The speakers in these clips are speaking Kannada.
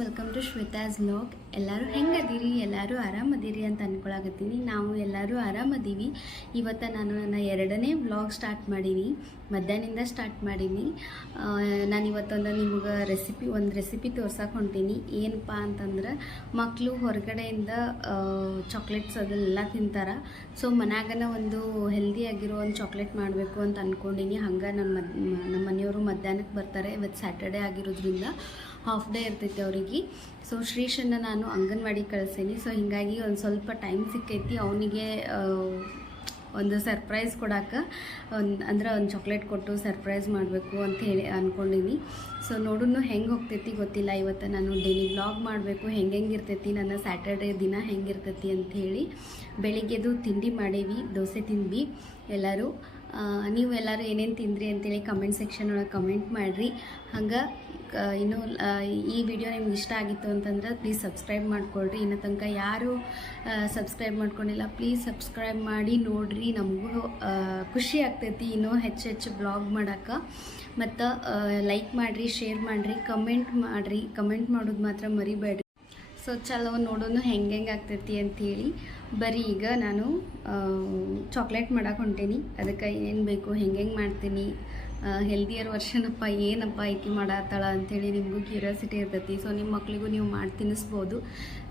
Welcome to Shweta's vlog. ಎಲ್ಲರೂ ಹೆಂಗದೀರಿ? ಎಲ್ಲರೂ ಆರಾಮದೀರಿ ಅಂತ ಅಂದ್ಕೊಳಕತ್ತೀನಿ. ನಾವು ಎಲ್ಲರೂ ಆರಾಮದೀವಿ. ಇವತ್ತು ನಾನು ನನ್ನ 2ನೇ ವ್ಲಾಗ್ ಸ್ಟಾರ್ಟ್ ಮಾಡೀನಿ. ಮಧ್ಯಾಹ್ನದಿಂದ ಸ್ಟಾರ್ಟ್ ಮಾಡೀನಿ. ನಾನು ಇವತ್ತೊಂದು ನಿಮ್ಗೆ ಒಂದು ರೆಸಿಪಿ ತೋರ್ಸಕ್ಕೆ ಹೊಂಟೀನಿ. ಏನಪ್ಪ ಅಂತಂದ್ರೆ, ಮಕ್ಕಳು ಹೊರಗಡೆಯಿಂದ ಚಾಕ್ಲೇಟ್ಸ್ ಅದೆಲ್ಲ ತಿಂತಾರೆ. ಸೊ ಮನ್ಯಾಗನ ಒಂದು ಹೆಲ್ದಿಯಾಗಿರೋ ಒಂದು ಚಾಕ್ಲೇಟ್ ಮಾಡಬೇಕು ಅಂತ ಅಂದ್ಕೊಂಡೀನಿ. ಹಂಗೆ ನಮ್ಮ ಮನೆಯವರು ಮಧ್ಯಾಹ್ನಕ್ಕೆ ಬರ್ತಾರೆ. ಇವತ್ತು ಸ್ಯಾಟರ್ಡೇ ಆಗಿರೋದ್ರಿಂದ ಹಾಫ್ ಡೇ ಇರ್ತೈತಿ ಅವರಿಗೆ. ಸೊ ಶ್ರೀಶನ್ನ ನಾನು ಅಂಗನವಾಡಿಗೆ ಕಳಿಸೀನಿ. ಸೊ ಹೀಗಾಗಿ ಒಂದು ಸ್ವಲ್ಪ ಟೈಮ್ ಸಿಕ್ಕೈತಿ ಅವನಿಗೆ ಒಂದು ಸರ್ಪ್ರೈಸ್ ಕೊಡೋಕೆ. ಒಂದು ಚಾಕ್ಲೇಟ್ ಕೊಟ್ಟು ಸರ್ಪ್ರೈಸ್ ಮಾಡಬೇಕು ಅಂತ ಹೇಳಿ ಅಂದ್ಕೊಂಡೀನಿ. ಸೊ ನೋಡೋಣ ಹೆಂಗೆ ಹೋಗ್ತೈತಿ ಗೊತ್ತಿಲ್ಲ. ಇವತ್ತು ನಾನು ಡೈಲಿ ವ್ಲಾಗ್ ಮಾಡಬೇಕು, ಹೆಂಗಿರ್ತೈತಿ ನನ್ನ ಸ್ಯಾಟರ್ಡೇ ದಿನ ಹೆಂಗಿರ್ತೈತಿ ಅಂಥೇಳಿ. ಬೆಳಿಗ್ಗೆದು ತಿಂಡಿ ಮಾಡೀವಿ, ದೋಸೆ ತಿಂದ್ವಿ ಎಲ್ಲರೂ. ನೀವು ಎಲ್ಲರೂ ಏನೇನು ತಿಂದ್ರಿ ಅಂತೇಳಿ ಕಮೆಂಟ್ ಸೆಕ್ಷನ್ ಒಳಗೆ ಕಮೆಂಟ್ ಮಾಡಿರಿ. ಹಂಗೆ ಇನ್ನೂ ಈ ವಿಡಿಯೋ ನಿಮ್ಗೆ ಇಷ್ಟ ಆಗಿತ್ತು ಅಂತಂದ್ರೆ ಪ್ಲೀಸ್ ಸಬ್ಸ್ಕ್ರೈಬ್ ಮಾಡ್ಕೊಳ್ರಿ. ಇನ್ನು ತನಕ ಯಾರು ಸಬ್ಸ್ಕ್ರೈಬ್ ಮಾಡ್ಕೊಂಡಿಲ್ಲ ಪ್ಲೀಸ್ ಸಬ್ಸ್ಕ್ರೈಬ್ ಮಾಡಿ ನೋಡಿರಿ. ನಮಗೂ ಖುಷಿ ಆಗ್ತೈತಿ ಇನ್ನೂ ಹೆಚ್ಚು ಬ್ಲಾಗ್ ಮಾಡೋಕ್ಕೆ. ಮತ್ತು ಲೈಕ್ ಮಾಡಿರಿ, ಶೇರ್ ಮಾಡಿರಿ, ಕಮೆಂಟ್ ಮಾಡಿರಿ. ಕಮೆಂಟ್ ಮಾಡೋದು ಮಾತ್ರ ಮರಿಬೇಡ್ರಿ. ಸೊ ಚಲೋ ನೋಡೋಣ ಹೆಂಗೆ ಆಗ್ತೈತಿ ಅಂಥೇಳಿ. ಬರೀ ಈಗ ನಾನು ಚಾಕ್ಲೇಟ್ ಮಾಡೋಕೆ ಹೊಂಟೀನಿ. ಅದಕ್ಕೆ ಏನೇನು ಬೇಕು, ಹೆಂಗೆ ಮಾಡ್ತೀನಿ, ಹೆಲ್ದಿಯರ್ ವರ್ಷನಪ್ಪ ಏನಪ್ಪ ಈಕಿ ಮಾಡತ್ತಾಳ ಅಂಥೇಳಿ ನಿಮಗೂ ಕ್ಯೂರಿಯಾಸಿಟಿ ಇರ್ತೈತಿ. ಸೊ ನಿಮ್ಮ ಮಕ್ಕಳಿಗೂ ನೀವು ಮಾಡಿ ತಿನ್ನಿಸ್ಬೋದು.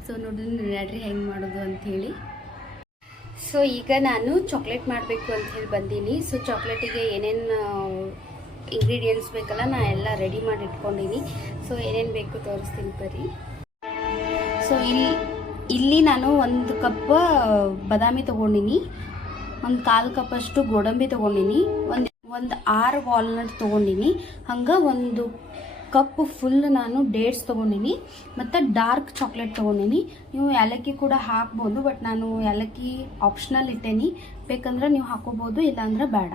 ಸೊ ನೋಡ್ರಿ ಹೆಂಗೆ ಮಾಡೋದು ಅಂಥೇಳಿ. ಸೊ ಈಗ ನಾನು ಚಾಕ್ಲೇಟ್ ಮಾಡಬೇಕು ಅಂಥೇಳಿ ಬಂದೀನಿ. ಸೊ ಚಾಕ್ಲೇಟಿಗೆ ಏನೇನು ಇಂಗ್ರೀಡಿಯೆಂಟ್ಸ್ ಬೇಕಲ್ಲ ನಾ ಎಲ್ಲ ರೆಡಿ ಮಾಡಿ ಇಟ್ಕೊಂಡೀನಿ. ಸೊ ಏನೇನು ಬೇಕು ತೋರಿಸ್ತೀನಿ ಬರ್ರಿ. ಸೊ ಇಲ್ಲಿ ನಾನು 1 ಕಪ್ ಬಾದಾಮಿ ತೊಗೊಂಡಿನಿ, ಒಂದು 1/4 ಕಪ್ಪಷ್ಟು ಗೋಡಂಬಿ ತೊಗೊಂಡಿನಿ, ಒಂದು 6 ವಾಲ್ನಟ್ ತೊಗೊಂಡಿನಿ. ಹಂಗೆ 1 ಕಪ್ ಫುಲ್ ನಾನು ಡೇಟ್ಸ್ ತೊಗೊಂಡಿನಿ ಮತ್ತು ಡಾರ್ಕ್ ಚಾಕ್ಲೇಟ್ ತೊಗೊಂಡಿನಿ. ನೀವು ಏಲಕ್ಕಿ ಕೂಡ ಹಾಕ್ಬೋದು, ಬಟ್ ನಾನು ಏಲಕ್ಕಿ ಆಪ್ಷನಲ್ ಇಟ್ಟೇನಿ. ಬೇಕಂದ್ರೆ ನೀವು ಹಾಕೋಬೋದು, ಇಲ್ಲಾಂದ್ರೆ ಬೇಡ.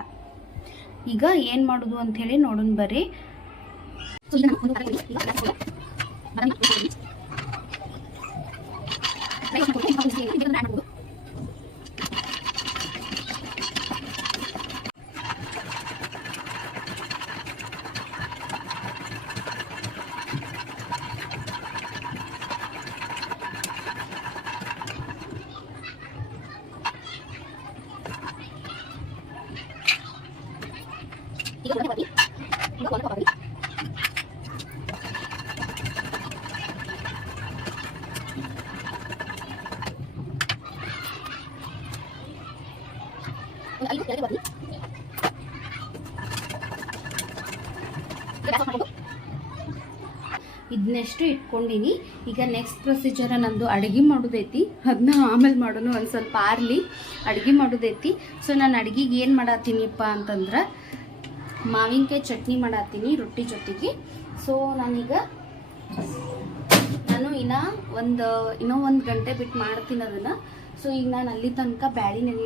ಈಗ ಏನು ಮಾಡೋದು ಅಂಥೇಳಿ ನೋಡೋಣ ಬರ್ರಿ. ಇದನ್ನೆಷ್ಟು ಇಟ್ಕೊಂಡಿನಿ. ಈಗ ನೆಕ್ಸ್ಟ್ ಪ್ರೊಸೀಜರ್ ನಂದು ಅಡುಗೆ ಮಾಡೋದೈತಿ. ಅದನ್ನ ಆಮೇಲೆ ಮಾಡೋಣ, ಒಂದು ಸ್ವಲ್ಪ ಆರ್ಲಿ ಅಡುಗೆ ಮಾಡೋದೈತಿ. ಸೊ ನಾನು ಅಡುಗೆಗೆ ಏನು ಮಾಡತ್ತೀನಿಪ್ಪ ಅಂತಂದ್ರೆ ಮಾವಿನಕಾಯಿ ಚಟ್ನಿ ಮಾಡತ್ತೀನಿ ರೊಟ್ಟಿ ಜೊತೆಗೆ. ಸೊ ನಾನು ಇನ್ನೂ ಒಂದು ಗಂಟೆ ಬಿಟ್ಟು ಮಾಡ್ತೀನಿ ಅದನ್ನು. ಸೊ ಈಗ ನಾನು ಅಲ್ಲಿ ತನಕ ಬ್ಯಾಳಿ ನೆನೆ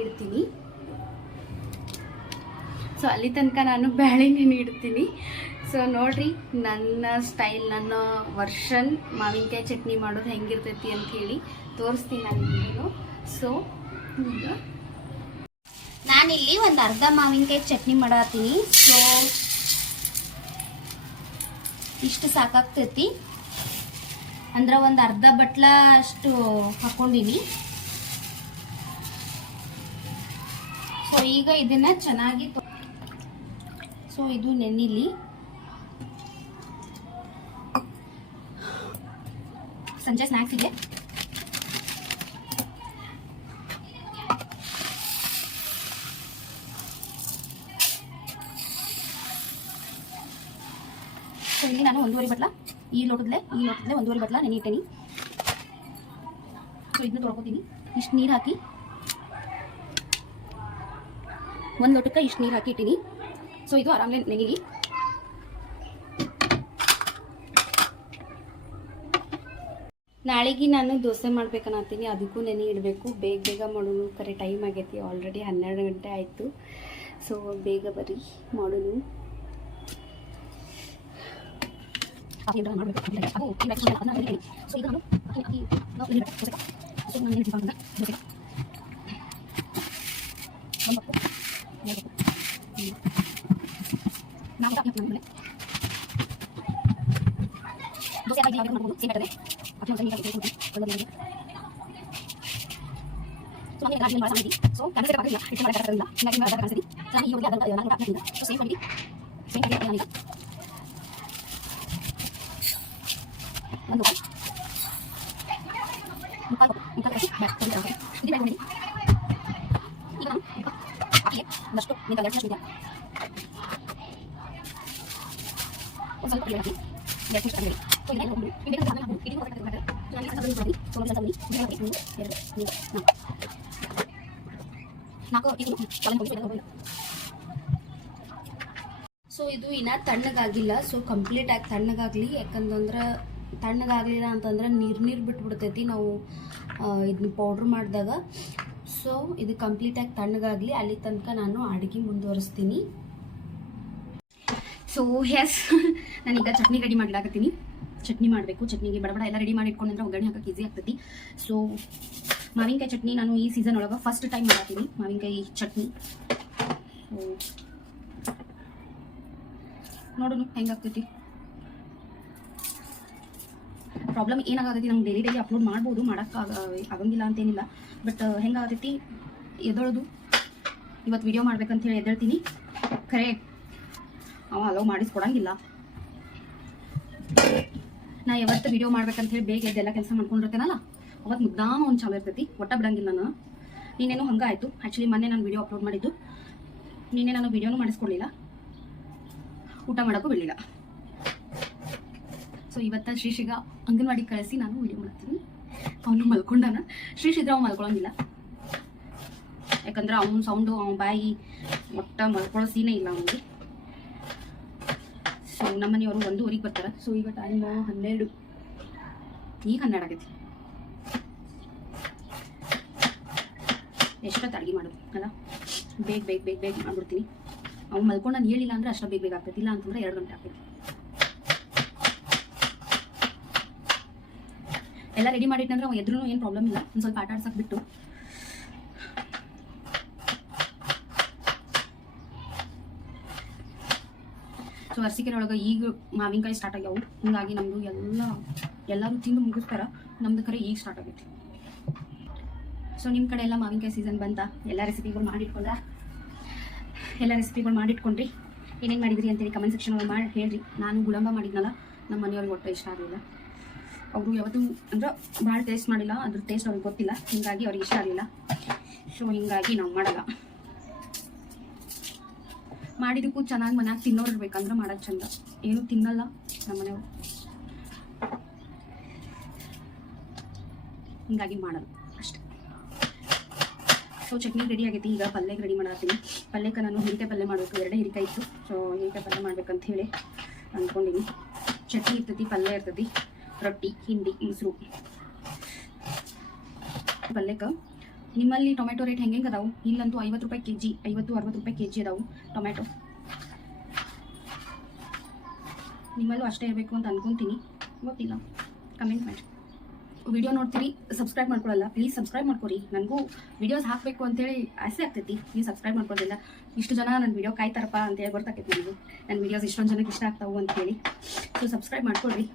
ಇಡ್ತೀನಿ. ಸೊ ನೋಡ್ರಿ ನನ್ನ ಸ್ಟೈಲ್, ನನ್ನ ವರ್ಷನ್ ಮಾವಿನಕಾಯಿ ಚಟ್ನಿ ಮಾಡೋದು ಹೆಂಗಿರ್ತೈತಿ ಅಂಥೇಳಿ ತೋರಿಸ್ತೀನಿ ನಾನು. ಸೊ ಈಗ ನಾನಿಲ್ಲಿ ಒಂದು ಅರ್ಧ ಮಾವಿನಕಾಯಿ ಚಟ್ನಿ ಮಾಡತ್ತೀನಿ. ಸೊ ಇಷ್ಟು ಸಾಕಾಗ್ತೈತಿ, ಅಂದ್ರೆ ಒಂದು ಅರ್ಧ ಬಟ್ಲ ಅಷ್ಟು ಹಾಕೊಂಡಿನಿ. ಸೊ ಈಗ ಇದನ್ನ ಚೆನ್ನಾಗಿ ಸೊ ಇದು ನೆನಿಲಿ. ಸಂಜೆ ಸ್ನ್ಯಾಕ್ಸಿಗೆ ಸೊ ಇಲ್ಲಿ ನಾನು 1.5 ಬಟ್ಲ ಈ ಲೋಟದಲ್ಲೇ 1.5 ಬಟ್ಲ ನೆನೆ ಇಟ್ಟೇನಿ. ಸೊ ಇದನ್ನ ತೊಳ್ಕೊತೀನಿ. ಇಷ್ಟು ನೀರು ಹಾಕಿ 1 ಲೋಟಕ್ಕೆ ಇಷ್ಟು ನೀರು ಹಾಕಿ ಇಟ್ಟೀನಿ. ಸೊ ಇದು ಆರಾಮೇ ನೆನಿಲಿ. ನಾಳೆಗೆ ನಾನು ದೋಸೆ ಮಾಡ್ಬೇಕನ್ನತ್ತೀನಿ, ಅದಕ್ಕೂ ನೆನೆ ಇಡಬೇಕು. ಬೇಗ ಮಾಡೋಣ, ಕರೆ ಟೈಮ್ ಆಗೈತಿ. ಆಲ್ರೆಡಿ 12 ಗಂಟೆ ಆಯಿತು. ಸೊ ಬೇಗ ಬರ್ರಿ ಮಾಡೋಣ. ಸೊ ಇದು ಇನ್ನೂ ತಣ್ಣಗಾಗಿಲ್ಲ. ಸೊ ಕಂಪ್ಲೀಟಾಗಿ ತಣ್ಣಗಾಗಲಿ, ಯಾಕಂತಂದ್ರೆ ತಣ್ಣಗಾಗಲಿಲ್ಲ ಅಂತಂದ್ರೆ ನೀರು ಬಿಟ್ಬಿಡ್ತೈತಿ ನಾವು ಇದನ್ನ ಪೌಡ್ರ್ ಮಾಡಿದಾಗ. ಸೊ ಇದು ಕಂಪ್ಲೀಟಾಗಿ ತಣ್ಣಗಾಗಲಿ, ಅಲ್ಲಿ ತನಕ ನಾನು ಅಡುಗೆ ಮುಂದುವರಿಸ್ತೀನಿ. ಸೊ ಎಸ್, ನಾನೀಗ ಚಟ್ನಿ ರೆಡಿ ಮಾಡ್ಲಾಕತ್ತೀನಿ. ಚಟ್ನಿ ಮಾಡಬೇಕು. ಚಟ್ನಿಗೆ ಬಡಬಡ ಎಲ್ಲ ರೆಡಿ ಮಾಡಿ ಇಟ್ಕೊಂಡ್ರೆ ಒಗ್ಗರಣೆ ಹಾಕಕ್ಕೆ ಈಸಿ ಆಗ್ತೈತಿ. ಸೊ ಮಾವಿನಕಾಯಿ ಚಟ್ನಿ ನಾನು ಈ ಸೀಸನ್ ಒಳಗೆ ಫಸ್ಟ್ ಟೈಮ್ ಮಾಡತ್ತೀನಿ ಮಾವಿನಕಾಯಿ ಚಟ್ನಿ. ಸೊ ನೋಡೋಣ ಹೆಂಗಾಗ್ತೈತಿ. ಪ್ರಾಬ್ಲಮ್ ಏನಾಗತೈತಿ, ನಂಗೆ ಡೈಲಿ ಅಪ್ಲೋಡ್ ಮಾಡ್ಬೋದು, ಆಗಂಗಿಲ್ಲ ಅಂತೇನಿಲ್ಲ. ಬಟ್ ಹೆಂಗಾಗತೈತಿ, ಎದೊಳದು ಇವತ್ತು ವಿಡಿಯೋ ಮಾಡ್ಬೇಕಂತ ಹೇಳಿ ಎದ್ದೇಳ್ತೀನಿ, ಖರೆ ಅವ ಅಲೋ ಮಾಡಿಸ್ಕೊಡಂಗಿಲ್ಲ. ನಾ ಯಾವತ್ತು ವಿಡಿಯೋ ಮಾಡ್ಬೇಕಂತ ಹೇಳಿ ಬೇಗ ಎದ್ದೆಲ್ಲ ಕೆಲಸ ಮಾಡ್ಕೊಂಡಿರ್ತೇನಲ್ಲ, ಅವತ್ತು ಮುಗ್ದಾಮ ಒಂದು ಚಾಲು ಇರ್ತೈತಿ, ಒಟ್ಟ ಬಿಡಂಗಿಲ್ಲ ನಾನು. ನೀನೇನು ಹಂಗೆ ಆಯಿತು. ಆ್ಯಕ್ಚುಲಿ ಮೊನ್ನೆ ನಾನು ವಿಡಿಯೋ ಅಪ್ಲೋಡ್ ಮಾಡಿದ್ದು, ನಿನ್ನೆ ನಾನು ವಿಡಿಯೋನೂ ಮಾಡಿಸ್ಕೊಡ್ಲಿಲ್ಲ, ಊಟ ಮಾಡೋಕ್ಕೂ ಬಿಡಲಿಲ್ಲ. ಸೊ ಇವತ್ತು ಶ್ರೀಶಿಗ ಅಂಗನವಾಡಿ ಕಳಿಸಿ ನಾನು ವಿಡಿಯೋ ಮಾಡ್ತೀನಿ. ಅವನು ಮಲ್ಕೊಂಡಾನ. ಶ್ರೀಶಿದ್ರೆ ಅವ್ನು ಮಲ್ಕೊಳಂಗಿಲ್ಲ, ಯಾಕಂದ್ರೆ ಅವನ ಸೌಂಡು, ಅವನ ಬಾಯಿ ಒಟ್ಟ ಮಲ್ಕೊಳ್ಳೋ ಸೀನೇ ಇಲ್ಲ ಅವನಿಗೆ. ಸೊ ನಮ್ಮ ಮನೆಯವರು 1:15 ಬರ್ತಾರೆ. ಸೊ ಈಗ ಟೈಮ್ 12, ಈಗ 12 ಆಗೈತಿ. ಎಷ್ಟೊತ್ತು ಅಡುಗೆ ಮಾಡೋದು ಅಲ್ಲ, ಬೇಗ ಮಾಡ್ಬಿಡ್ತೀನಿ. ಅವ್ನು ಮಲ್ಕೊಂಡು ನಾನು ಹೇಳಿಲ್ಲ ಅಂದರೆ ಅಷ್ಟು ಬೇಗ ಆಗ್ತೈತಿ, ಇಲ್ಲ ಅಂತಂದ್ರೆ 2 ಗಂಟೆ ಆಗ್ತೈತಿ. ಎಲ್ಲ ರೆಡಿ ಮಾಡಿಟ್ಟಂದ್ರೆ ಅವ ಎದ್ರೂ ಏನು ಪ್ರಾಬ್ಲಮ್ ಇಲ್ಲ, ಒಂದು ಸ್ವಲ್ಪ ಆಟ ಆಡ್ಸಕ್ಕೆ ಬಿಟ್ಟು. ಸೊ ಅರಸಿಕೆರೆ ಒಳಗೆ ಈಗ ಮಾವಿನಕಾಯಿ ಸ್ಟಾರ್ಟ್ ಆಗ್ಯಾವು. ಹಿಂಗಾಗಿ ನಮ್ಮದು ಎಲ್ಲರೂ ತಿಂದು ಮುಗಿಸ್ತಾರ, ನಮ್ದು ಕರೆ ಈಗ ಸ್ಟಾರ್ಟ್ ಆಗೈತಿ. ಸೊ ನಿಮ್ಮ ಕಡೆ ಎಲ್ಲ ಮಾವಿನಕಾಯಿ ಸೀಸನ್ ಬಂತ? ಎಲ್ಲ ರೆಸಿಪಿಗಳು ಮಾಡಿಟ್ಕೊಂಡ್ರಿ, ಏನೇನು ಮಾಡಿದ್ರಿ ಅಂತೇಳಿ ಕಮೆಂಟ್ ಸೆಕ್ಷನ್ ಒಳಗೆ ಮಾಡಿ ಹೇಳ್ರಿ. ನಾನು ಗುಳಂಬ ಮಾಡಿದ್ನಲ್ಲ, ನಮ್ಮ ಮನೆಯವ್ರಿಗೆ ಒಟ್ಟು ಇಷ್ಟ ಆಗಲಿಲ್ಲ. ಅವರು ಯಾವತ್ತೂ ಅಂದ್ರೆ ಭಾಳ ಟೇಸ್ಟ್ ಮಾಡಿಲ್ಲ, ಅದ್ರ ಟೇಸ್ಟ್ ಅವ್ರಿಗೆ ಗೊತ್ತಿಲ್ಲ, ಹೀಗಾಗಿ ಅವ್ರಿಗೆ ಇಷ್ಟ ಆಗಲಿಲ್ಲ. ಸೊ ಹೀಗಾಗಿ ನಾವು ಮಾಡಲ್ಲ. ಮಾಡಿದಕ್ಕೂ ಚೆನ್ನಾಗಿ ಮನ್ಯಾಗ ತಿನ್ನೋರು ಇರ್ಬೇಕಂದ್ರೆ ಮಾಡೋದು ಚಂದ. ಏನು ತಿನ್ನಲ್ಲ ನಮ್ಮ ಮನೆಯವರು, ಹೀಗಾಗಿ ಮಾಡಲ್ಲ ಅಷ್ಟೆ. ಸೊ ಚಟ್ನಿ ರೆಡಿ ಆಗೈತಿ. ಈಗ ಪಲ್ಯಕ್ಕೆ ರೆಡಿ ಮಾಡತ್ತೀನಿ. ಪಲ್ಯಕ್ಕೆ ನಾನು ಹೀರೆಕಾಯಿ ಪಲ್ಯ ಮಾಡಬೇಕು. 2 ಹೀರೆಕಾಯಿ ಇತ್ತು. ಸೊ ಹೀರೆಕಾಯಿ ಪಲ್ಯ ಮಾಡ್ಬೇಕಂತ ಹೇಳಿ ಅಂದ್ಕೊಂಡಿನಿ. ಚಟ್ನಿ ಇರ್ತೈತಿ, ಪಲ್ಯ ಇರ್ತೈತಿ, ರೊಟ್ಟಿ, ಹಿಂಡಿ, ಮೊಸರು. ಪಲ್ಯಕ್ಕೆ ನಿಮ್ಮಲ್ಲಿ ಟೊಮೆಟೊ ರೇಟ್ ಹೆಂಗೆ ಅದಾವು? ಇಲ್ಲಂತೂ 50 ರೂಪಾಯಿ kg, 50-60 ರೂಪಾಯಿ kg ಅದಾವು ಟೊಮೆಟೊ. ನಿಮ್ಮಲ್ಲೂ ಅಷ್ಟೇ ಇರಬೇಕು ಅಂತ ಅನ್ಕೊತೀನಿ, ಗೊತ್ತಿಲ್ಲ, ಕಮೆಂಟ್ ಮಾಡಿ. ವಿಡಿಯೋ ನೋಡ್ತೀರಿ, ಸಬ್ಸ್ಕ್ರೈಬ್ ಮಾಡ್ಕೊಳ್ಳಲ್ಲ, ಪ್ಲೀಸ್ ಸಬ್ಸ್ಕ್ರೈಬ್ ಮಾಡ್ಕೊರಿ. ನನಗೂ ವಿಡಿಯೋಸ್ ಹಾಕಬೇಕು ಅಂತೇಳಿ ಆಸೆ ಆಗ್ತೈತಿ. ನೀವು ಸಬ್ಸ್ಕ್ರೈಬ್ ಮಾಡ್ಕೊಳ್ಳೋದಿಲ್ಲ. ಇಷ್ಟು ಜನ ನನ್ನ ವಿಡಿಯೋ ಕಾಯ್ತಾರಪ್ಪ ಅಂತೇಳಿ ಗೊತ್ತಾಕೈತಿ ನನಗೂ, ನನ್ನ ವಿಡಿಯೋಸ್ ಇಷ್ಟೊಂದು ಜನಕ್ಕೆ ಇಷ್ಟ ಆಗ್ತಾವು ಅಂತೇಳಿ. ಸೊ ಸಬ್ಸ್ಕ್ರೈಬ್ ಮಾಡ್ಕೊಳ್ರಿ.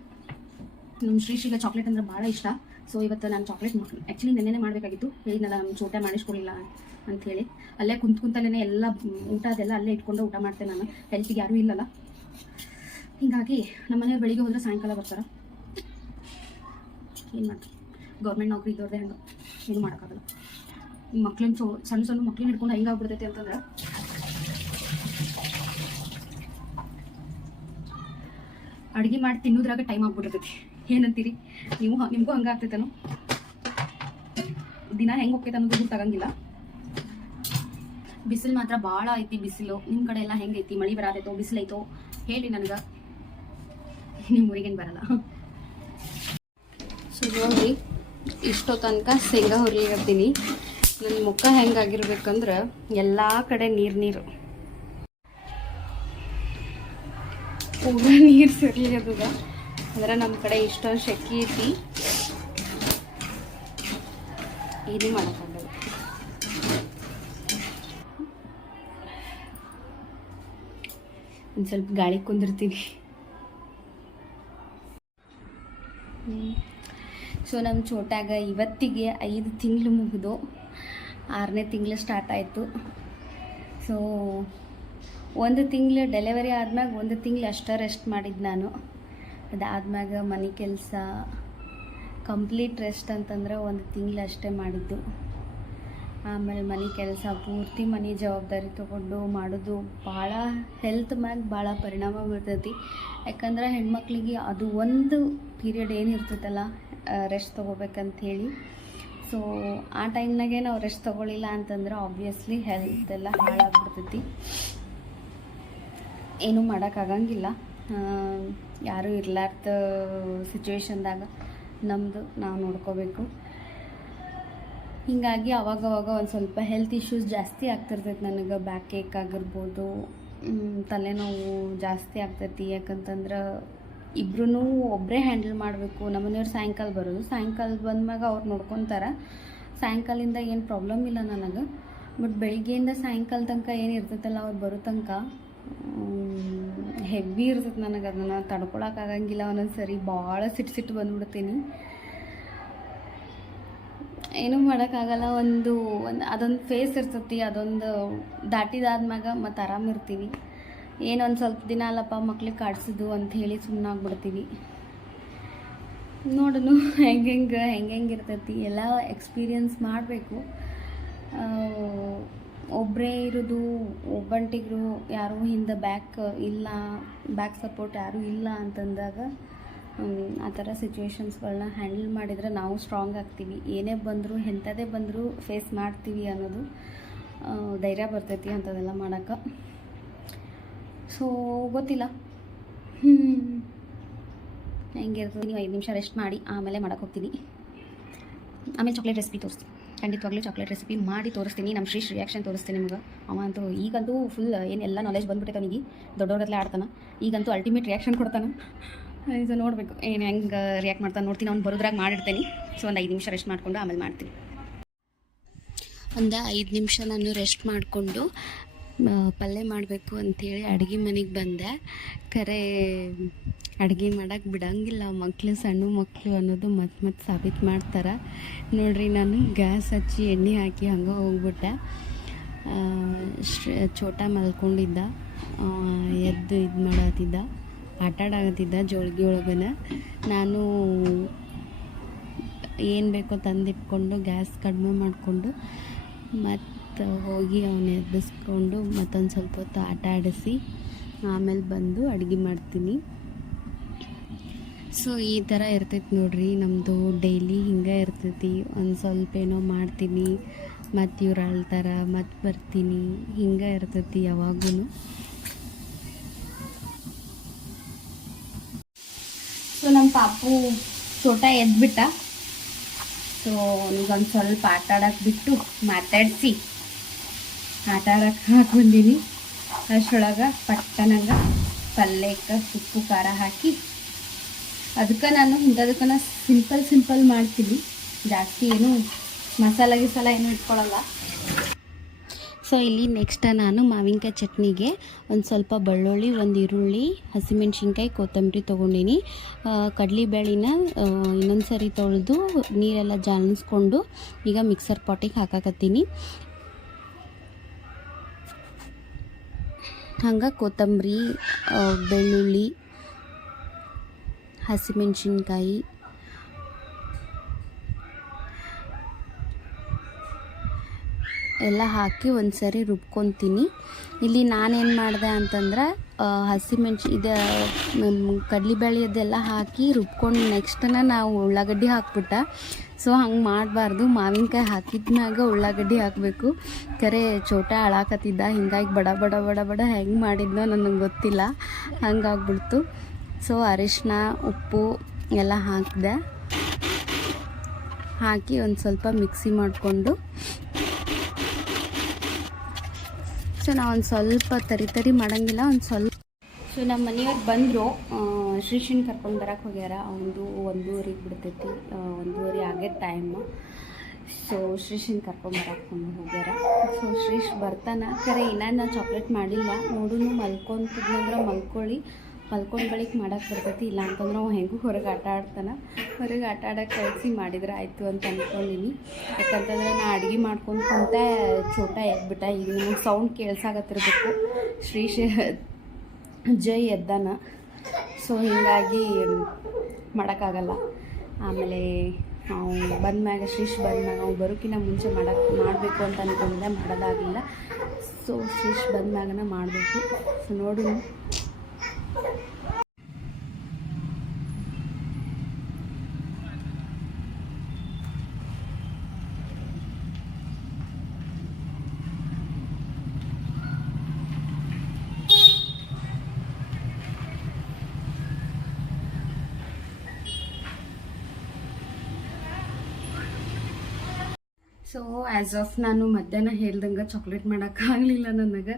ನಮ್ಮ ಶ್ರೀಶಿಗ ಚಾಕ್ಲೇಟ್ ಅಂದ್ರೆ ಭಾಳ ಇಷ್ಟ. ಸೊ ಇವತ್ತು ನಾನು ಚಾಕ್ಲೇಟ್ ಆ್ಯಕ್ಚುಲಿ ನೆನ್ನೆ ಮಾಡಬೇಕಾಗಿತ್ತು, ಹೇಳಿದ್ನಲ್ಲ ನಮ್ಮ ಚೋಟ ಮಾಡಿಸ್ಕೊಡಿಲ್ಲ ಅಂಥೇಳಿ. ಅಲ್ಲೇ ಕುಂತಲ್ಲೇ ಎಲ್ಲ ಊಟ ಅದೆಲ್ಲ ಅಲ್ಲೇ ಇಟ್ಕೊಂಡು ಊಟ ಮಾಡ್ತೇನೆ ನಾನು, ಹೆಲ್ತಿಗೆ ಯಾರೂ ಇಲ್ಲಲ್ಲ. ಹೀಗಾಗಿ ನಮ್ಮ ಮನೆಯವ್ರು ಬೆಳಿಗ್ಗೆ ಹೋದ್ರೆ ಸಾಯಂಕಾಲ ಬರ್ತಾರೆ. ಏನು ಮಾಡ್ತೀವಿ, ಗೌರ್ಮೆಂಟ್ ನೌಕರಿ ಇದ್ದವ್ರದ್ದೇ ಹಂಗೆ, ಏನು ಮಾಡೋಕ್ಕಾಗಲ್ಲ. ಮಕ್ಳನ್ನ ಸಣ್ಣ ಮಕ್ಳನ್ನ ಹಿಡ್ಕೊಂಡು ಹೆಂಗಾಗ್ಬಿಡ್ತೈತೆ ಅಂತಂದ್ರೆ, ಅಡುಗೆ ಮಾಡಿ ತಿನ್ನೋದ್ರಾಗ ಟೈಮ್ ಆಗ್ಬಿಡ್ತೈತಿ. ಏನಂತೀರಿ ನೀವು? ನಿಮಗೂ ಹಂಗೆ ಆಗ್ತೈತೇನೋ? ದಿನ ಹೆಂಗೆ ಹೋಗ್ತೈತೆ ಅನ್ನೋದು ಗೊತ್ತಾಗಂಗಿಲ್ಲ. ಬಿಸಿಲು ಮಾತ್ರ ಭಾಳ ಐತಿ. ಬಿಸಿಲು ನಿಮ್ಮ ಕಡೆ ಎಲ್ಲ ಹೆಂಗೈತಿ? ಮಳೆ ಬರತೈತೋ, ಬಿಸಿಲೈತೋ ಹೇಳಿ ನನಗೆ. ನಿಮ್ಮ ಊರಿಗೇನು ಬರಲ್ಲ. ಸೊ ನೋಡಿ, ಇಷ್ಟೋ ತನಕ ಶೇಂಗಾ ಹುರಿಲಿಕತ್ತೀನಿ. ನನ್ನ ಮುಖ ಹೆಂಗಾಗಿರ್ಬೇಕಂದ್ರೆ ಎಲ್ಲ ಕಡೆ ನೀರು ಪೂರ ನೀರು ಸಿರ್ಲಿಗದ. ಅಂದ್ರೆ ನಮ್ಮ ಕಡೆ ಇಷ್ಟೊಂದು ಶೆಕೆ ಐತಿ, ಏನೂ ಮಾಡೋಕ್ಕಾಗಲ್ಲ. ಒಂದು ಸ್ವಲ್ಪ ಗಾಳಿ ಕುಂದಿರ್ತೀನಿ. ಸೊ ನಮ್ಮ ಚೋಟಾಗ ಇವತ್ತಿಗೆ 5 ತಿಂಗಳು ಮುಗಿದು 6ನೇ ತಿಂಗಳು ಸ್ಟಾರ್ಟ್ ಆಯಿತು. ಸೊ 1 ತಿಂಗಳು ಡೆಲಿವರಿ ಆದ್ಮ್ಯಾಗ 1 ತಿಂಗಳು ಅಷ್ಟೇ ರೆಸ್ಟ್ ಮಾಡಿದ್ದು ನಾನು. ಅದಾದ್ಮ್ಯಾಗ ಮನೆ ಕೆಲಸ ಕಂಪ್ಲೀಟ್ ರೆಸ್ಟ್ ಅಂತಂದ್ರೆ 1 ತಿಂಗಳು ಅಷ್ಟೇ ಮಾಡಿದ್ದು. ಆಮೇಲೆ ಮನೆ ಕೆಲಸ ಪೂರ್ತಿ ಮನೆ ಜವಾಬ್ದಾರಿ ತೊಗೊಂಡು ಮಾಡೋದು ಭಾಳ ಹೆಲ್ತ್ ಮ್ಯಾಗ ಭಾಳ ಪರಿಣಾಮ ಬೀರ್ತೈತಿ. ಯಾಕಂದ್ರೆ ಹೆಣ್ಮಕ್ಳಿಗೆ ಅದು ಒಂದು ಪೀರಿಯಡ್ ಏನಿರ್ತೈತಲ್ಲ ರೆಸ್ಟ್ ತೊಗೋಬೇಕಂಥೇಳಿ. ಸೊ ಆ ಟೈಮ್ನಾಗೆ ನಾವು ರೆಸ್ಟ್ ತೊಗೊಳ್ಳಿಲ್ಲ ಅಂತಂದ್ರೆ ಆಬ್ವಿಯಸ್ಲಿ ಹೆಲ್ತ್ ಎಲ್ಲ ಹಾಳಾಗ್ಬಿಡ್ತೈತಿ. ಏನೂ ಮಾಡೋಕ್ಕಾಗಂಗಿಲ್ಲ. ಯಾರೂ ಇರ್ಲಾರ್ದ ಸಿಚುವೇಶನ್ದಾಗ ನಮ್ಮದು ನಾವು ನೋಡ್ಕೋಬೇಕು. ಹೀಗಾಗಿ ಅವಾಗವಾಗ ಒಂದು ಸ್ವಲ್ಪ ಹೆಲ್ತ್ ಇಶ್ಯೂಸ್ ಜಾಸ್ತಿ ಆಗ್ತಿರ್ತೈತೆ ನನಗೆ. ಬ್ಯಾಕ್ ಏಕ್ ಆಗಿರ್ಬೋದು, ತಲೆನೋವು ಜಾಸ್ತಿ ಆಗ್ತೈತಿ. ಯಾಕಂತಂದ್ರೆ ಇಬ್ಬರೂ ಒಬ್ಬರೇ ಹ್ಯಾಂಡಲ್ ಮಾಡಬೇಕು. ನಮ್ಮನೆಯವ್ರು ಸಾಯಂಕಾಲ ಬರೋದು, ಸಾಯಂಕಾಲ ಬಂದ್ಮ್ಯಾಗ ಅವ್ರು ನೋಡ್ಕೊತಾರೆ. ಸಾಯಂಕಾಲಿಂದ ಏನು ಪ್ರಾಬ್ಲಮ್ ಇಲ್ಲ ನನಗೆ. ಬಟ್ ಬೆಳಿಗ್ಗೆಯಿಂದ ಸಾಯಂಕಾಲ ತನಕ ಏನು ಇರ್ತೈತಲ್ಲ ಅವ್ರು ಬರೋ ತನಕ ಹೆವಿ ಇರ್ತೈತೆ ನನಗೆ. ಅದನ್ನು ತಡ್ಕೊಳಕ್ಕಾಗಂಗಿಲ್ಲ. ಒಂದೊಂದು ಸರಿ ಭಾಳ ಸಿಟ್ಟು ಬಂದ್ಬಿಡ್ತೀನಿ. ಏನೂ ಮಾಡೋಕ್ಕಾಗಲ್ಲ. ಅದೊಂದು ಫೇಸ್ ಇರ್ತೈತಿ. ಅದೊಂದು ದಾಟಿದಾದ್ಮ್ಯಾಗ ಮತ್ತು ಆರಾಮಿರ್ತೀವಿ. ಏನೊಂದು ಸ್ವಲ್ಪ ದಿನ ಅಲ್ಲಪ್ಪ ಮಕ್ಳಿಗೆ ಕಾಡ್ಸಿದ್ದು ಅಂಥೇಳಿ ಸುಮ್ಮನಾಗ್ಬಿಡ್ತೀವಿ. ನೋಡೋಣ ಹೆಂಗೆ ಇರ್ತೈತಿ. ಎಲ್ಲ ಎಕ್ಸ್ಪೀರಿಯನ್ಸ್ ಮಾಡಬೇಕು. ಒಬ್ಬರೇ ಇರೋದು, ಒಬ್ಬಂಟಿಗರು ಯಾರೂ ಹಿಂದೆ ಬ್ಯಾಕ್ ಸಪೋರ್ಟ್ ಯಾರೂ ಇಲ್ಲ ಅಂತಂದಾಗ ಆ ಥರ ಸಿಚುವೇಶನ್ಸ್ಗಳನ್ನ ಹ್ಯಾಂಡಲ್ ಮಾಡಿದರೆ ನಾವು ಸ್ಟ್ರಾಂಗ್ ಆಗ್ತೀವಿ. ಏನೇ ಬಂದರೂ ಎಂಥದೇ ಬಂದರೂ ಫೇಸ್ ಮಾಡ್ತೀವಿ ಅನ್ನೋದು ಧೈರ್ಯ ಬರ್ತೈತಿ ಅಂಥದ್ದೆಲ್ಲ ಮಾಡೋಕ್ಕೆ. ಸೊ ಗೊತ್ತಿಲ್ಲ ಹೆಂಗಿರ್ತದೆ. ನೀವು 5 ನಿಮಿಷ ರೆಸ್ಟ್ ಮಾಡಿ ಆಮೇಲೆ ಮಾಡೋಕ್ಕೆ ಹೋಗ್ತೀನಿ. ಆಮೇಲೆ ಚಾಕ್ಲೇಟ್ ರೆಸಿಪಿ ತೋರಿಸ್ತೀನಿ. ಖಂಡಿತವಾಗ್ಲೂ ಚಾಕ್ಲೇಟ್ ರೆಸಿಪಿ ಮಾಡಿ ತೋರಿಸ್ತೀನಿ. ನಮ್ಮ ಶ್ರೀ ರಿಯಾಕ್ಷನ್ ತೋರಿಸ್ತೀನಿ ನಿಮ್ಗೆ. ಅವಂತೂ ಈಗಂತೂ ಫುಲ್ ಏನೆಲ್ಲ ನಾಲೆಜ್ ಬಂದ್ಬಿಟ್ಟೈತೆ ಅವನಿಗೆ. ದೊಡ್ಡವ್ರಲ್ಲೇ ಆಡ್ತಾನೆ. ಈಗಂತೂ ಅಲ್ಟಿಮೇಟ್ ರಿಯಾಕ್ಷನ್ ಕೊಡ್ತಾನೆ. ಇದು ನೋಡಬೇಕು ಏನು ಹೆಂಗೆ ರಿಯಾಕ್ಟ್ ಮಾಡ್ತಾನೆ ನೋಡ್ತೀನಿ. ಅವ್ನು ಬರೋದ್ರಾಗ ಮಾಡಿರ್ತೀನಿ. ಸೊ ಒಂದು 5 ನಿಮಿಷ ರೆಸ್ಟ್ ಮಾಡಿಕೊಂಡು ಆಮೇಲೆ ಮಾಡ್ತೀನಿ. ಒಂದು 5 ನಿಮಿಷ ನಾನು ರೆಸ್ಟ್ ಮಾಡಿಕೊಂಡು ಪಲ್ಯ ಮಾಡಬೇಕು ಅಂಥೇಳಿ ಅಡುಗೆ ಮನೆಗೆ ಬಂದೆ. ಖರೆ ಅಡುಗೆ ಮಾಡೋಕ್ಕೆ ಬಿಡೋಂಗಿಲ್ಲ ಮಕ್ಕಳು, ಸಣ್ಣ ಮಕ್ಕಳು ಅನ್ನೋದು ಮತ್ತೆ ಸಾಬೀತು ಮಾಡ್ತಾರೆ. ನೋಡ್ರಿ, ನಾನು ಗ್ಯಾಸ್ ಹಚ್ಚಿ ಎಣ್ಣೆ ಹಾಕಿ ಹಂಗೆ ಹೋಗ್ಬಿಟ್ಟೆ. ಚೋಟ ಮಲ್ಕೊಂಡಿದ್ದ, ಎದ್ದು ಇದು ಮಾಡತ್ತಿದ್ದ, ಆಟಾಡಾಗತ್ತಿದ್ದ ಜೋಳಿಗೆ ಒಳಗನ. ನಾನು ಏನು ಬೇಕೋ ತಂದಿಟ್ಕೊಂಡು ಗ್ಯಾಸ್ ಕಡಿಮೆ ಮಾಡಿಕೊಂಡು ಮತ್ತು ಹೋಗಿ ಅವನ್ನ ಎಬ್ಬಿಸ್ಕೊಂಡು ಮತ್ತೊಂದು ಸ್ವಲ್ಪ ಹೊತ್ತು ಆಟ ಆಡಿಸಿ ಆಮೇಲೆ ಬಂದು ಅಡುಗೆ ಮಾಡ್ತೀನಿ. ಸೊ ಈ ಥರ ಇರ್ತೈತಿ ನೋಡ್ರಿ ನಮ್ಮದು ಡೈಲಿ. ಹಿಂಗೆ ಇರ್ತೈತಿ. ಒಂದು ಸ್ವಲ್ಪ ಏನೋ ಮಾಡ್ತೀನಿ, ಮತ್ತು ಇವ್ರು ಅಳ್ತಾರೆ, ಮತ್ತು ಬರ್ತೀನಿ. ಹಿಂಗೆ ಇರ್ತೈತಿ ಯಾವಾಗೂ. ಸೊ ನಮ್ಮ ಪಾಪು ಚೋಟ ಎದ್ಬಿಟ್ಟ. ಸೊ ಅವನಿಗೊಂದು ಸ್ವಲ್ಪ ಆಟ ಆಡೋಕ್ಕೆ ಬಿಟ್ಟು ಮಾತಾಡಿಸಿ ಆಟ ಆಡೋಕ್ಕೆ ಹಾಕೊಂಡಿನಿ. ಅಷ್ಟರೊಳಗೆ ಪಟ್ಟನಂಗೆ ಪಲ್ಯಕ್ಕೆ ಉಪ್ಪು ಖಾರ ಹಾಕಿ, ಅದಕ್ಕೆ ನಾನು ಇಂಥದಕ್ಕೆ ಸಿಂಪಲ್ ಮಾಡ್ತೀನಿ. ಜಾಸ್ತಿ ಏನು ಮಸಾಲ ಏನು ಇಟ್ಕೊಳ್ಳಲ್ಲ. ಸೊ ಇಲ್ಲಿ ನೆಕ್ಸ್ಟ್ ನಾನು ಮಾವಿನಕಾಯಿ ಚಟ್ನಿಗೆ ಒಂದು ಸ್ವಲ್ಪ ಬೆಳ್ಳುಳ್ಳಿ, ಒಂದು ಈರುಳ್ಳಿ, ಹಸಿಮೆಣ್ಸಿನ್ಕಾಯಿ, ಕೊತ್ತಂಬರಿ ತೊಗೊಂಡಿನಿ. ಕಡಲೆಬೇಳೆನ ಇನ್ನೊಂದು ಸರಿ ತೊಳೆದು ನೀರೆಲ್ಲ ಜಾಲಿಸ್ಕೊಂಡು ಈಗ ಮಿಕ್ಸರ್ ಪಾಟಿಗೆ ಹಾಕಕತ್ತೀನಿ. ಹಂಗೆ ಕೊತ್ತಂಬರಿ, ಬೆಳ್ಳುಳ್ಳಿ, ಹಸಿಮೆಣ್ಸಿನ್ಕಾಯಿ ಎಲ್ಲ ಹಾಕಿ ಒಂದು ಸರಿ ರುಬ್ಕೊತೀನಿ. ಇಲ್ಲಿ ನಾನೇನು ಮಾಡಿದೆ ಅಂತಂದ್ರೆ ಕಡಲೆಬೇಳೆದೆಲ್ಲ ಹಾಕಿ ರುಬ್ಕೊಂಡು ನೆಕ್ಸ್ಟನ್ನ ನಾವು ಉಳ್ಳಾಗಡ್ಡಿ ಹಾಕ್ಬಿಟ್ಟ. ಸೊ ಹಂಗೆ ಮಾಡಬಾರ್ದು. ಮಾವಿನಕಾಯಿ ಹಾಕಿದ್ಮ್ಯಾಗ ಉಳ್ಳಾಗಡ್ಡಿ ಹಾಕಬೇಕು. ಕರೆ ಚೋಟ ಅಳಾಕತ್ತಿದ್ದ, ಹಿಂಗಾಗಿ ಬಡ ಹೆಂಗೆ ಮಾಡಿದ್ನೋ ನನಗೆ ಗೊತ್ತಿಲ್ಲ, ಹಂಗಾಗ್ಬಿಡ್ತು. ಸೊ ಅರಿಶಿನ, ಉಪ್ಪು ಎಲ್ಲ ಹಾಕಿ ಒಂದು ಸ್ವಲ್ಪ ಮಿಕ್ಸಿ ಮಾಡಿಕೊಂಡು, ಸೊ ನಾವು ಒಂದು ಸ್ವಲ್ಪ ತರಿ ಮಾಡೋಂಗಿಲ್ಲ, ಒಂದು ಸ್ವಲ್ಪ. ಸೊ ನಮ್ಮ ಮನೆಯವ್ರು ಬಂದರು, ಶ್ರೀಶನ್ ಕರ್ಕೊಂಡು ಬರೋಕ್ಕೆ ಹೋಗ್ಯಾರ. ಅವನದು 1:30 ಬಿಡ್ತೈತಿ, 1:30 ಆಗೈತೆ ಟೈಮು. ಸೊ ಶ್ರೀಶನ್ ಕರ್ಕೊಂಬರಕ್ಕೆ ಹೋಗ್ಯಾರ. ಸೊ ಶ್ರೀಶ್ ಬರ್ತಾನೆ ಖರೆ ಇನ್ನೂ ನಾನು ಚಾಕ್ಲೇಟ್ ಮಾಡಿಲ್ಲ. ನೋಡು ಮಲ್ಕೊಂತಿದ್ನಂದ್ರೆ ಮಲ್ಕೊಂಡು ಬಳಿಕ ಮಾಡಕ್ಕೆ ಬರ್ತೈತಿ. ಇಲ್ಲ ಅಂತಂದ್ರೆ ಅವ ಹೆಂಗೂ ಹೊರಗೆ ಆಟ ಆಡ್ತಾನೆ. ಹೊರಗೆ ಆಟ ಆಡೋಕ್ಕೆ ಕಳಿಸಿ ಮಾಡಿದ್ರೆ ಆಯಿತು ಅಂತ ಅಂದ್ಕೊಂಡಿನಿ. ಯಾಕಂತಂದ್ರೆ ನಾ ಅಡುಗೆ ಮಾಡ್ಕೊಂಡು ಕುಂತ ಚೋಟ ಎದ್ಬಿಟ್ಟ. ಈಗ ನಿಮಗೆ ಸೌಂಡ್ ಕೇಳ್ಸಾಗತ್ತಿರ್ಬೇಕು. ಶ್ರೀಶ್ ಜೈ ಎದ್ದಾನ. ಸೊ ಹೀಗಾಗಿ ಮಾಡೋಕ್ಕಾಗಲ್ಲ. ಆಮೇಲೆ ನಾವು ಬಂದ್ಮ್ಯಾಗ ಶ್ರೀಶ್ ಬಂದ್ಮ್ಯಾಗ ನಾವು ಬರೋಕ್ಕಿಂತ ಮುಂಚೆ ಮಾಡಬೇಕು ಅಂತ ಅಂದ್ಕೊಂಡಿದ್ದೆ, ಮಾಡೋದಾಗಲಿಲ್ಲ. ಸೊ ಶ್ರೀಶ್ ಬಂದ್ಮ್ಯಾಗನ ಮಾಡಬೇಕು. ಸೊ ನೋಡಿ ಸೊ ಆ್ಯಸ್ ಆಫ್ ನಾನು ಮಧ್ಯಾಹ್ನ ಹೇಳ್ದಂಗೆ ಚಾಕ್ಲೇಟ್ ಮಾಡೋಕ್ಕಾಗಲಿಲ್ಲ ನನಗೆ.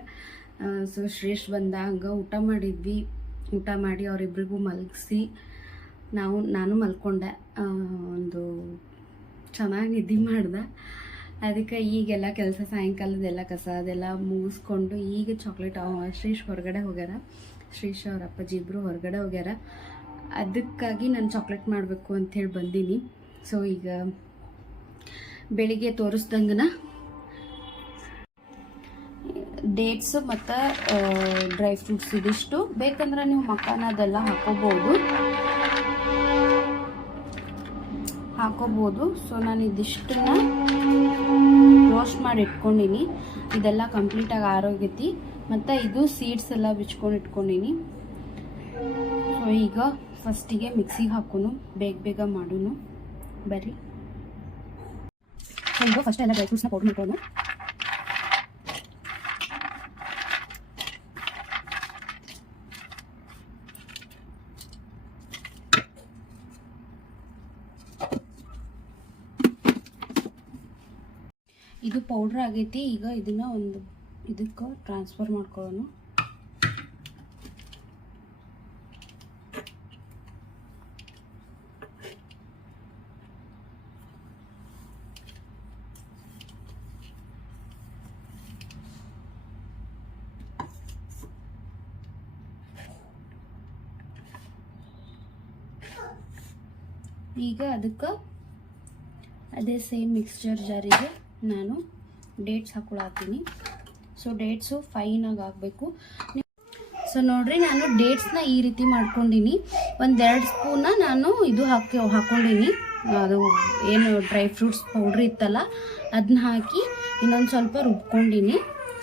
ಸೊ ಶ್ರೇಷ್ಠ ಬಂದ ಹಂಗೆ ಊಟ ಮಾಡಿದ್ವಿ. ಊಟ ಮಾಡಿ ಅವರಿಬ್ಬರಿಗೂ ಮಲಗಿಸಿ ನಾನು ಮಲ್ಕೊಂಡೆ. ಒಂದು ಚೆನ್ನಾಗಿ ನಿದ್ದೆ ಮಾಡ್ದೆ. ಅದಕ್ಕೆ ಈಗೆಲ್ಲ ಕೆಲಸ ಸಾಯಂಕಾಲದೆಲ್ಲ ಕಸ ಅದೆಲ್ಲ ಮುಗಿಸ್ಕೊಂಡು ಈಗ ಚಾಕ್ಲೇಟ್ ಶ್ರೀಶ್ ಹೊರಗಡೆ ಹೋಗ್ಯಾರ. ಶ್ರೀಶ್ ಅವ್ರ ಅಪ್ಪಾಜಿ ಇಬ್ಬರು ಹೊರಗಡೆ ಹೋಗ್ಯಾರ. ಅದಕ್ಕಾಗಿ ನಾನು ಚಾಕ್ಲೇಟ್ ಮಾಡಬೇಕು ಅಂಥೇಳಿ ಬಂದೀನಿ. ಸೊ ಈಗ ಬೆಳಿಗ್ಗೆ ತೋರಿಸ್ದಂಗನ ಡೇಟ್ಸು ಮತ್ತು ಡ್ರೈ ಫ್ರೂಟ್ಸ್ ಇದಿಷ್ಟು ಬೇಕಂದ್ರೆ ನೀವು ಮಖಾನ ಅದೆಲ್ಲ ಹಾಕೋಬೋದು. ಸೊ ನಾನು ಇದಿಷ್ಟನ್ನ ರೋಸ್ಟ್ ಮಾಡಿ ಇಟ್ಕೊಂಡೀನಿ. ಇದೆಲ್ಲ ಕಂಪ್ಲೀಟಾಗಿ ಆರೋಗೈತಿ. ಮತ್ತು ಇದು ಸೀಡ್ಸ್ ಎಲ್ಲ ಬಿಚ್ಕೊಂಡು ಇಟ್ಕೊಂಡೀನಿ. ಸೊ ಈಗ ಫಸ್ಟಿಗೆ ಮಿಕ್ಸಿಗೆ ಹಾಕೋನು, ಬೇಗ ಮಾಡೋನು. ಬರ್ರಿ. ಸೊ ಈಗ ಫಸ್ಟ್ ಎಲ್ಲ ಡ್ರೈ ಫ್ರೂಟ್ಸ್ನ ಪೌಡರ್ ಮಾಡ್ಕೊಂಡು ಇದು ಪೌಡ್ರ್ ಆಗೈತಿ. ಈಗ ಇದನ್ನ ಒಂದು ಇದಕ್ಕೆ ಟ್ರಾನ್ಸ್ಫರ್ ಮಾಡ್ಕೊಳ್ಳೋಣ. ಈಗ ಅದಕ್ಕೆ ಅದೇ ಸೇಮ್ ಮಿಕ್ಸ್ಚರ್ ಜಾರಿಗೆ ನಾನು ಡೇಟ್ಸ್ ಹಾಕೊಳತ್ತೀನಿ. ಸೊ ಡೇಟ್ಸು ಫೈನಾಗಿ ಆಗಬೇಕು. ಸೊ ನೋಡ್ರಿ, ನಾನು ಡೇಟ್ಸ್ನ ಈ ರೀತಿ ಮಾಡ್ಕೊಂಡಿನಿ. 1-2 ಸ್ಪೂನ ನಾನು ಇದು ಹಾಕ್ಕೊಂಡಿನಿ. ಅದು ಏನು ಡ್ರೈ ಫ್ರೂಟ್ಸ್ ಪೌಡ್ರ್ ಇತ್ತಲ್ಲ ಅದನ್ನ ಹಾಕಿ ಇನ್ನೊಂದು ಸ್ವಲ್ಪ ರುಬ್ಕೊಂಡಿನಿ.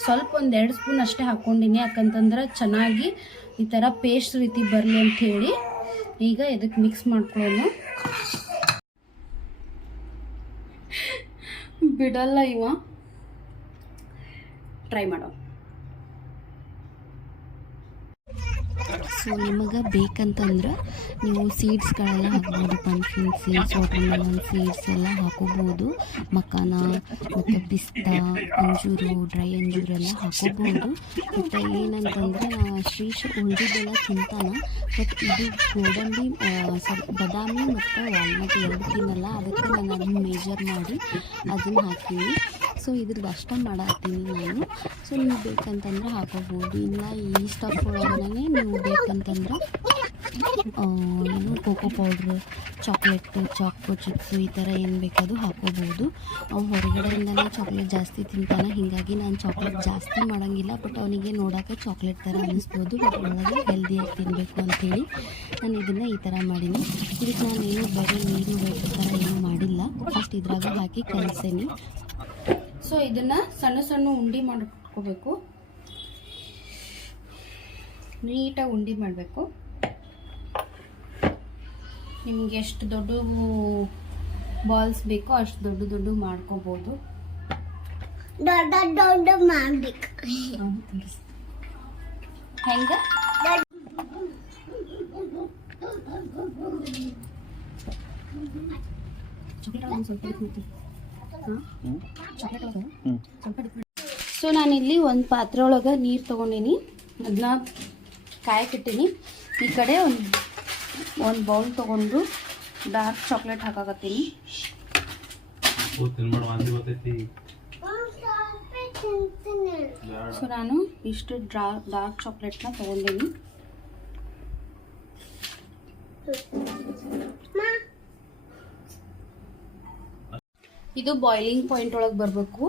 ಸ್ವಲ್ಪ 1-2 ಸ್ಪೂನ್ ಅಷ್ಟೇ ಹಾಕ್ಕೊಂಡಿನಿ. ಯಾಕಂತಂದ್ರೆ ಚೆನ್ನಾಗಿ ಈ ಥರ ಪೇಸ್ಟ್ ರೀತಿ ಬರಲಿ ಅಂಥೇಳಿ. ಈಗ ಇದಕ್ಕೆ ಮಿಕ್ಸ್ ಮಾಡ್ಕೊಳ್ಳೋಣ. ಬಿಡಲ್ಲ ಇವ, ಟ್ರೈ ಮಾಡೋ. ಸೊ ನಿಮಗೆ ಬೇಕಂತಂದ್ರೆ ನೀವು ಸೀಡ್ಸ್ಗಳೆಲ್ಲ ಹಾಕ್ಬೋದು. ಪಂಪ್ಕಿನ್ ಸೀಡ್ಸ್, ವಾಟರ್ಮೆಲನ್ ಸೀಡ್ಸ್ ಎಲ್ಲ ಹಾಕೋಬೋದು. ಮಖಾನ ಮತ್ತು ಪಿಸ್ತಾ, ಅಂಜೂರು, ಡ್ರೈ ಅಂಜೂರೆಲ್ಲ ಹಾಕೋಬೋದು. ಮತ್ತು ಏನಂತಂದರೆ ಶ್ರೀಶ್ ಉಳಿದಿದ್ದೆಲ್ಲ ತಿಂತಾನೆ. ಬಟ್ ಇದು ಗೋಡಂಬಿ ಬಾದಾಮಿ ಮತ್ತು ವಾಲ್ನಟ್ 2 ತಿನ್ನಲ್ಲ. ಅದಕ್ಕೆ ನಾನು ಅದನ್ನು ಮೇಜರ್ ಮಾಡಿ ಅದನ್ನು ಹಾಕ್ತೀನಿ. ಸೊ ಇದ್ರದ್ದು ಅಷ್ಟೇ ಮಾಡತ್ತೀನಿ ನಾನು. ಸೊ ನೀವು ಬೇಕಂತಂದ್ರೆ ಹಾಕೋಬೋದು. ಇಲ್ಲ ಈ ಸ್ಟಫ್ ಒಳಗಡೆ ನೀವು ಬೇಕಂತಂದ್ರೆ ಏನು ಕೋಕೋ ಪೌಡ್ರು, ಚಾಕೋ ಚಿಪ್ಸು ಈ ಥರ ಏನು ಬೇಕಾದರೂ ಹಾಕೋಬೋದು. ಹೊರಗಡೆಯಿಂದನೇ ಚಾಕ್ಲೇಟ್ ಜಾಸ್ತಿ ತಿಂತಾನೆ. ಹೀಗಾಗಿ ನಾನು ಚಾಕ್ಲೇಟ್ ಜಾಸ್ತಿ ಮಾಡೋಂಗಿಲ್ಲ. ಬಟ್ ಅವನಿಗೆ ನೋಡೋಕೆ ಚಾಕ್ಲೇಟ್ ಥರ ಅನ್ನಿಸ್ಬೋದು. ಬಟ್ ಒಳಗೆ ಹೆಲ್ದಿಯಾಗಿ ತಿನ್ನಬೇಕು ಅಂಥೇಳಿ ನಾನು ಇದನ್ನು ಈ ಥರ ಮಾಡೀನಿ. ಇದಕ್ಕೆ ನಾನು ಏನು ಬರೀ ನೀರು ಥರ ಏನೂ ಮಾಡಿಲ್ಲ. ಫಸ್ಟ್ ಇದ್ರಾಗ ಹಾಕಿ ಕಲಿಸೇನಿ. ಸೊ ಇದನ್ನು ಸಣ್ಣ ಉಂಡೆ ಮಾಡ್ಕೋಬೇಕು. ನೀಟಾಗಿ ಉಂಡೆ ಮಾಡಬೇಕು. ನಿಮ್ಗೆ ಎಷ್ಟು ದೊಡ್ಡ ಬಾಲ್ಸ್ ಬೇಕೋ ಅಷ್ಟು ದೊಡ್ಡ ಮಾಡ್ಕೋಬೋದು. ದೊಡ್ಡ ಮಾಡ್ಬೇಕು. ಹೆಂಗೆ ಸೊ ನಾನಿಲ್ಲಿ ಒಂದು ಪಾತ್ರೆ ಒಳಗೆ ನೀರು ತೊಗೊಂಡಿನಿ. ಅದನ್ನ ಕಾಯಕ್ಕಿಟ್ಟಿನಿ. ಈ ಕಡೆ ಒಂದು ಬೌಲ್ ತೊಗೊಂಡು ಡಾರ್ಕ್ ಚಾಕ್ಲೇಟ್ ಹಾಕಾಕತ್ತೀನಿ. ಸೊ ನಾನು ಇಷ್ಟು ಡಾರ್ಕ್ ಚಾಕ್ಲೇಟ್ನ ತೊಗೊಂಡಿನಿ. ಇದು ಬಾಯ್ಲಿಂಗ್ ಪಾಯಿಂಟ್ ಒಳಗೆ ಬರಬೇಕು.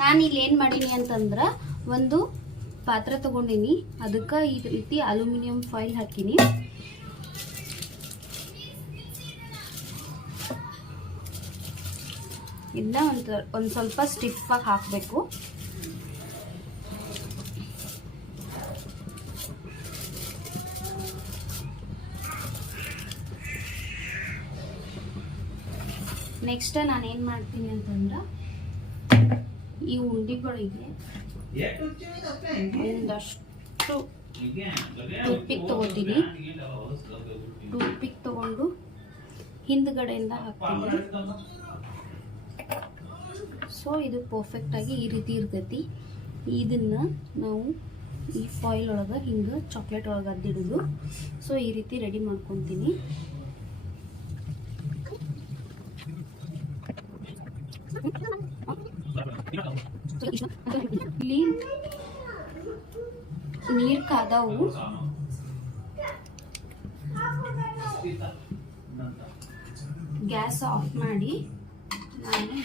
ನಾನು ಇಲ್ಲಿ ಏನು ಮಾಡೀನಿ ಅಂತಂದ್ರೆ ಒಂದು ಪಾತ್ರೆ ತೊಗೊಂಡಿನಿ, ಅದಕ್ಕೆ ಈ ರೀತಿ ಅಲ್ಯೂಮಿನಿಯಂ ಫಾಯಿಲ್ ಹಾಕೀನಿ. ಇದನ್ನ ಒಂದು ಸ್ವಲ್ಪ ಸ್ಟಿಫಾಗಿ ಹಾಕಬೇಕು. ನೆಕ್ಸ್ಟ್ ನಾನೇನು ಮಾಡ್ತೀನಿ ಅಂತಂದ್ರೆ ಈ ಉಂಡಿಗಳಿಗೆ ಒಂದಷ್ಟು ಟೂತ್ಪಿಕ್ ತಗೋತೀನಿ. ಟೂತ್ಪಿಕ್ ತಗೊಂಡು ಹಿಂದ್ಗಡೆಯಿಂದ ಹಾಕ್ತೀನಿ. ಸೊ ಇದು ಪರ್ಫೆಕ್ಟಾಗಿ ಈ ರೀತಿ ಇರ್ತೈತಿ. ಇದನ್ನು ನಾವು ಈ ಫಾಯಿಲ್ ಒಳಗೆ ಹಿಂಗೆ ಚಾಕ್ಲೇಟ್ ಒಳಗೆ ಅದ್ದಿಡೋದು. ಸೊ ಈ ರೀತಿ ರೆಡಿ ಮಾಡ್ಕೊತೀನಿ. ಇಲ್ಲಿ ನೀರು ಕಾದವು. ಗ್ಯಾಸ್ ಆಫ್ ಮಾಡಿ ನಾನು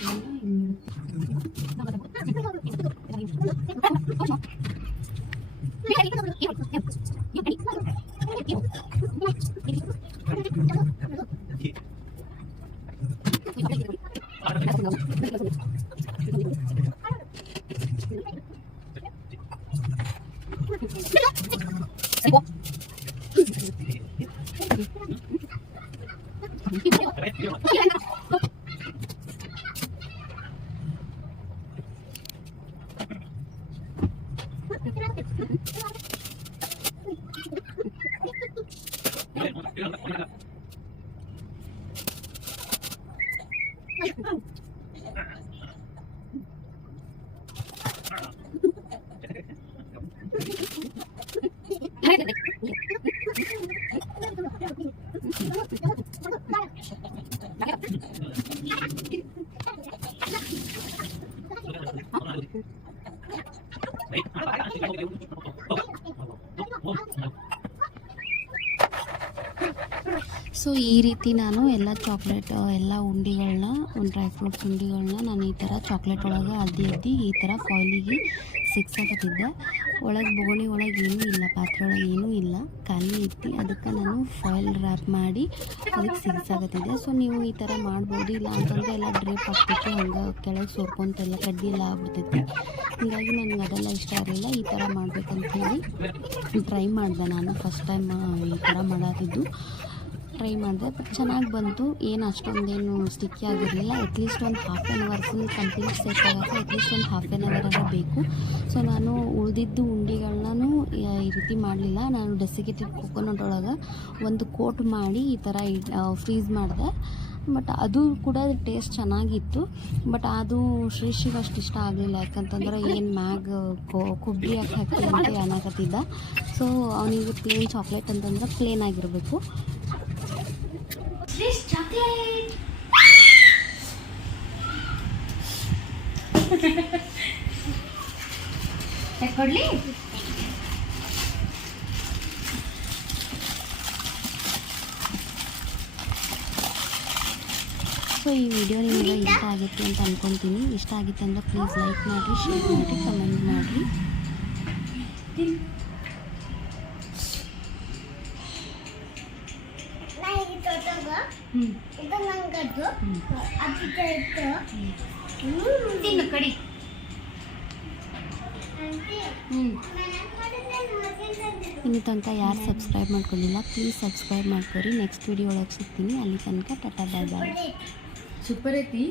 ಸೊ ಈ ರೀತಿ ನಾನು ಎಲ್ಲ ಚಾಕ್ಲೇಟ್ ಎಲ್ಲ ಉಂಡಿಗಳನ್ನ, ಒಂದು ಡ್ರೈ ಫ್ರೂಟ್ಸ್ ಉಂಡಿಗಳನ್ನ ನಾನು ಈ ಥರ ಚಾಕ್ಲೇಟ್ ಒಳಗೆ ಅದ್ದಿ ಈ ಥರ ಫಾಯಿಲಿಗೆ ಸಿಕ್ಸಾಕತ್ತಿದ್ದೆ. ಒಳಗೆ ಬೊಗಣಿ ಒಳಗೆ ಏನೂ ಇಲ್ಲ, ಪಾತ್ರೆ ಒಳಗೆ ಏನೂ ಇಲ್ಲ, ಖಾಲಿ ಐತಿ. ಅದಕ್ಕೆ ನಾನು ಫಾಯಿಲ್ ರ್ಯಾಪ್ ಮಾಡಿ ಅದಕ್ಕೆ ಸಿಕ್ಸಾಕತ್ತಿದ್ದೆ. ಸೊ ನೀವು ಈ ಥರ ಮಾಡ್ಬೋದು. ಇಲ್ಲ ಅಂತಂದರೆ ಎಲ್ಲ ಡ್ರೇಪ್ ಆಗ್ತೈತಿ, ಹಂಗೆ ಕೆಳಗೆ ಸೋರ್ಕೊಂತೆಲ್ಲ ಕಡ್ಡಿ ಎಲ್ಲ ಆಗ್ಬಿಡ್ತೈತಿ. ಹೀಗಾಗಿ ನನಗೆ ಅದೆಲ್ಲ ಇಷ್ಟ ಆಗಲಿಲ್ಲ. ಈ ಥರ ಮಾಡ್ಬೇಕಂತ ಹೇಳಿ ಟ್ರೈ ಮಾಡಿದೆ. ನಾನು ಫಸ್ಟ್ ಟೈಮ್ ಈ ಥರ ಮಾಡತ್ತಿದ್ದು ಟ್ರೈ ಮಾಡಿದೆ. ಬಟ್ ಚೆನ್ನಾಗಿ ಬಂತು. ಏನು ಅಷ್ಟೊಂದೇನು ಸ್ಟಿಕ್ಕಿ ಆಗಿರಲಿಲ್ಲ. ಅಟ್ಲೀಸ್ಟ್ ಒಂದು half an hour full complete set ಆಗೋಕ್ಕೆ ಅಟ್ಲೀಸ್ಟ್ ಒಂದು ಹಾಫ್ ಆ್ಯನ್ ಅವರ್ ಬೇಕು. ಸೊ ನಾನು ಉಳಿದಿದ್ದು ಉಂಡಿಗಳನ್ನೂ ಈ ರೀತಿ ಮಾಡಲಿಲ್ಲ. ನಾನು ಡೆಸಿಕೇಟೆಡ್ ಕೊಕೊನಟ್ ಒಳಗೆ ಒಂದು ಕೋಟ್ ಮಾಡಿ ಈ ಥರ ಫ್ರೀಸ್ ಮಾಡಿದೆ. ಬಟ್ ಅದು ಕೂಡ ಟೇಸ್ಟ್ ಚೆನ್ನಾಗಿತ್ತು. ಬಟ್ ಅದು ಶ್ರೀಶಿಗೆ ಅಷ್ಟು ಇಷ್ಟ ಆಗಲಿಲ್ಲ. ಯಾಕಂತಂದ್ರೆ ಏನು ಮ್ಯಾಗ್ ಕೊಬ್ಬರಿ ಹಾಕಿ ಅಂತ ಅನ್ನಕತ್ತಿದ್ದ. ಸೊ ಅವನಿಗೆ ಪ್ಲೇನ್ ಚಾಕ್ಲೇಟ್ ಅಂತಂದ್ರೆ ಪ್ಲೇನ್ ಆಗಿರಬೇಕು. ಚಾಕ್ಲೇಟ್ ಕೊಡ್ಲಿ. ಸೊ ಈ ವಿಡಿಯೋ ನಿಮಗೆ ಇಷ್ಟ ಆಗಿತ್ತು ಅಂತ ಅಂದ್ಕೊತೀನಿ. ಇಷ್ಟ ಆಗಿತ್ತು ಅಂದರೆ ಪ್ಲೀಸ್ ಲೈಕ್ ಮಾಡಿರಿ, ಶೇರ್ ಮಾಡಿರಿ, ಕಮೆಂಟ್ ಮಾಡಿರಿ. ತಿನ್ನು ಕಡಿ. ಇನ್ನು ತನಕ ಯಾರು ಸಬ್ಸ್ಕ್ರೈಬ್ ಮಾಡ್ಕೊಂಡಿಲ್ಲ ಪ್ಲೀಸ್ ಸಬ್ಸ್ಕ್ರೈಬ್ ಮಾಡ್ಕೊರಿ. ನೆಕ್ಸ್ಟ್ ವಿಡಿಯೋ ಒಳಗೆ ಸಿಗ್ತೀನಿ. ಅಲ್ಲಿ ತನಕ ಟಾಟಾ ಬಾಯ್ ಬಾಯ್. ಸೂಪರ್ ಐತಿ.